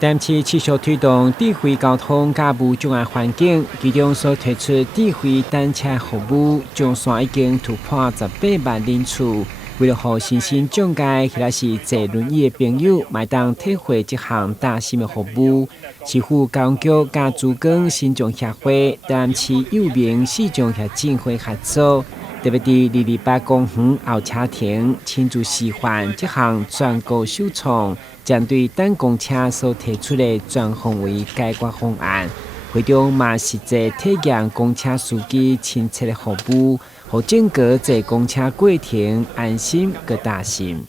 台市持续推动智慧交通甲无障碍环境，其中所推出智慧单车服务，上线已经突破18万人次。为了让身心障碍或者是坐轮椅的朋友，买当体会这项大心的服务，市府交通局甲珠江新众协会、台市幼民视障协进会合作。特别伫228公园后车亭亲自示范这项全国首创针对等公车所提出的全方位解决方案，会中嘛实际体验公车司机亲切的服务，让整个坐公车过程安心佮大心。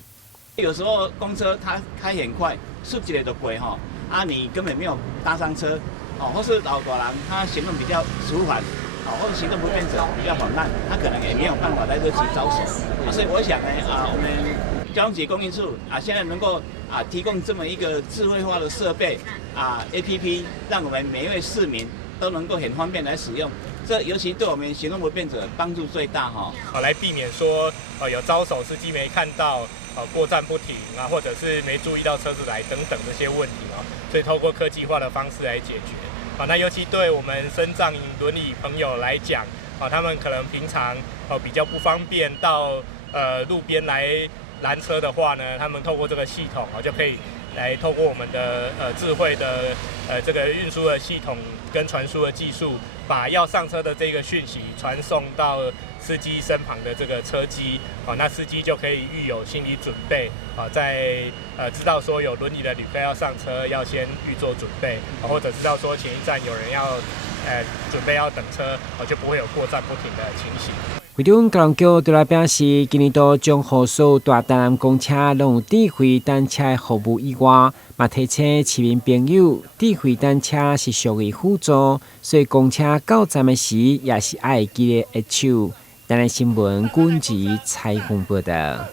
有时候公车它开很快，瞬间就过哈，你根本没有搭上车，或是老大人他行动比较舒缓。或者行动不便者比较缓慢，他可能也没有办法来得及招手，所以我想呢，我们交通局公运处现在能够提供这么一个智慧化的设备APP， 让我们每一位市民都能够很方便来使用，这尤其对我们行动不便者帮助最大哈。来避免说有招手司机没看到过站不停或者是没注意到车子来等等这些问题所以透过科技化的方式来解决。那尤其对我们身障轮椅朋友来讲，他们可能平常比较不方便到路边来拦车的话呢，他们透过这个系统就可以来透过我们的智慧的这个运输的系统跟传输的技术，把要上车的这个讯息传送到司机身旁的这个车机，那司机就可以预有心理准备，在知道说有轮椅的旅客要上车，要先预做准备，或者知道说前一站有人要准备要等车，就不会有过站不停的情形。会中交通局对来表示，今年度将所有大单公车拢有智慧单车服务以外，嘛提醒市民朋友，智慧单车是属于辅助，所以公车到站的时也是爱记得一手。台湾新闻军事采访报道。